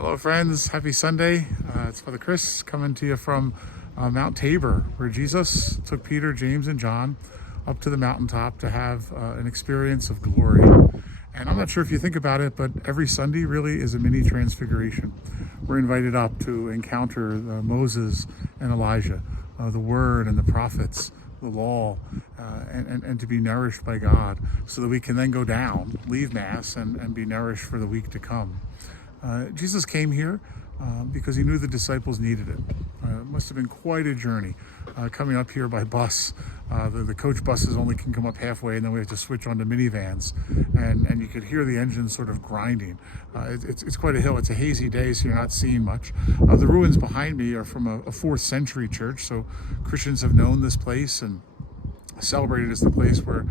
Hello friends, happy Sunday. It's Father Chris coming to you from Mount Tabor, where Jesus took Peter, James, and John up to the mountaintop to have an experience of glory. And I'm not sure if you think about it, but every Sunday really is a mini transfiguration. We're invited up to encounter Moses and Elijah, the Word and the prophets, the law, and to be nourished by God so that we can then go down, leave Mass, and be nourished for the week to come. Jesus came here because he knew the disciples needed it. It must have been quite a journey coming up here by bus. The coach buses only can come up halfway, and then we have to switch onto minivans, and you could hear the engines sort of grinding. It's quite a hill. It's a hazy day, so you're not seeing much. The ruins behind me are from a 4th century church, so Christians have known this place and celebrated as the place where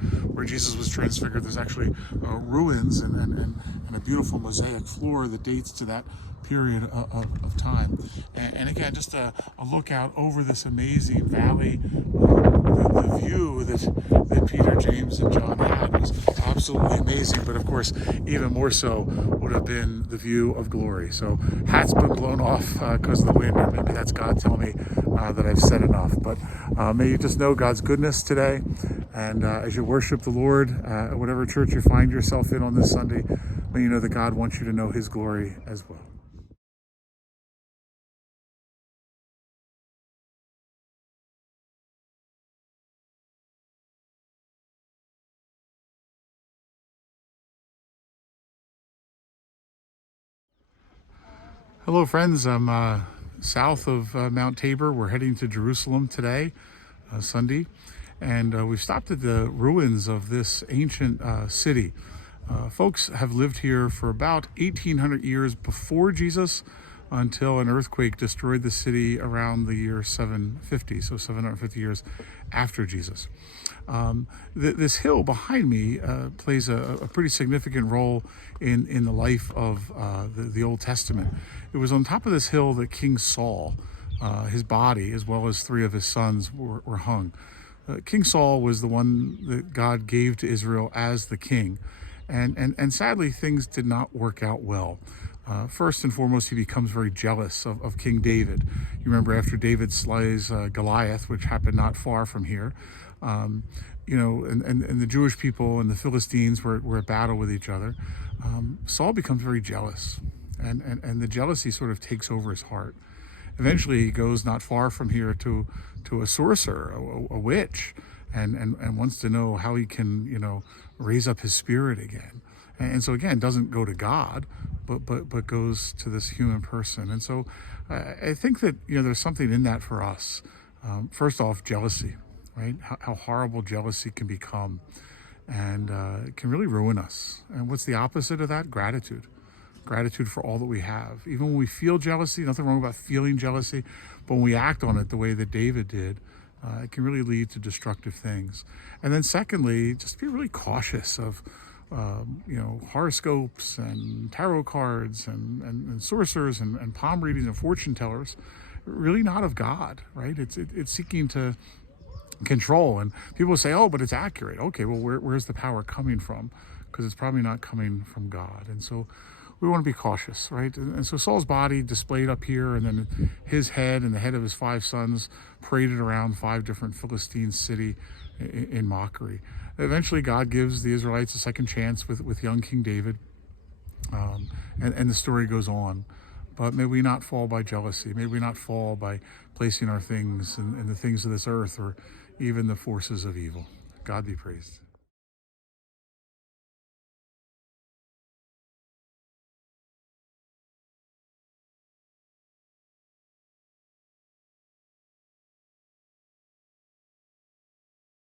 Jesus was transfigured. There's actually ruins and a beautiful mosaic floor that dates to that period of time. And again, just a look out over this amazing valley. The view that Peter, James, and John had was absolutely amazing, but of course, even more so would have been the view of glory. So hats been blown off because of the wind, or maybe that's God telling me that I've said enough. But may you just know God's goodness today, and as you worship the Lord, whatever church you find yourself in on this Sunday, may you know that God wants you to know his glory as well. Hello friends, I'm south of Mount Tabor. We're heading to Jerusalem today, Sunday, and we've stopped at the ruins of this ancient city. Folks have lived here for about 1,800 years before Jesus, until an earthquake destroyed the city around the year 750, so 750 years after Jesus. This hill behind me plays a pretty significant role in the life of the Old Testament. It was on top of this hill that King Saul, his body, as well as 3 of his sons, were hung. King Saul was the one that God gave to Israel as the king. And sadly, things did not work out well. First and foremost, he becomes very jealous of King David. You remember after David slays Goliath, which happened not far from here, and the Jewish people and the Philistines were at battle with each other. Saul becomes very jealous, and the jealousy sort of takes over his heart. Eventually, he goes not far from here to a sorcerer, a witch, and wants to know how he can, raise up his spirit again. And so again, doesn't go to God, but goes to this human person. And so I think that there's something in that for us. First off, jealousy, right? How horrible jealousy can become, and it can really ruin us. And what's the opposite of that? Gratitude. Gratitude for all that we have. Even when we feel jealousy, nothing wrong about feeling jealousy, but when we act on it the way that David did, it can really lead to destructive things. And then secondly, just be really cautious of horoscopes and tarot cards and sorcerers and palm readings and fortune tellers. Really not of God, right? It's seeking to control. And people say, oh, but it's accurate. Okay, well, where's the power coming from? Because it's probably not coming from God. And so we want to be cautious, right? And so Saul's body displayed up here, and then his head and the head of his 5 sons paraded around 5 different Philistine cities in mockery. Eventually, God gives the Israelites a second chance with young King David, and the story goes on. But may we not fall by jealousy. May we not fall by placing our things in the things of this earth, or even the forces of evil. God be praised.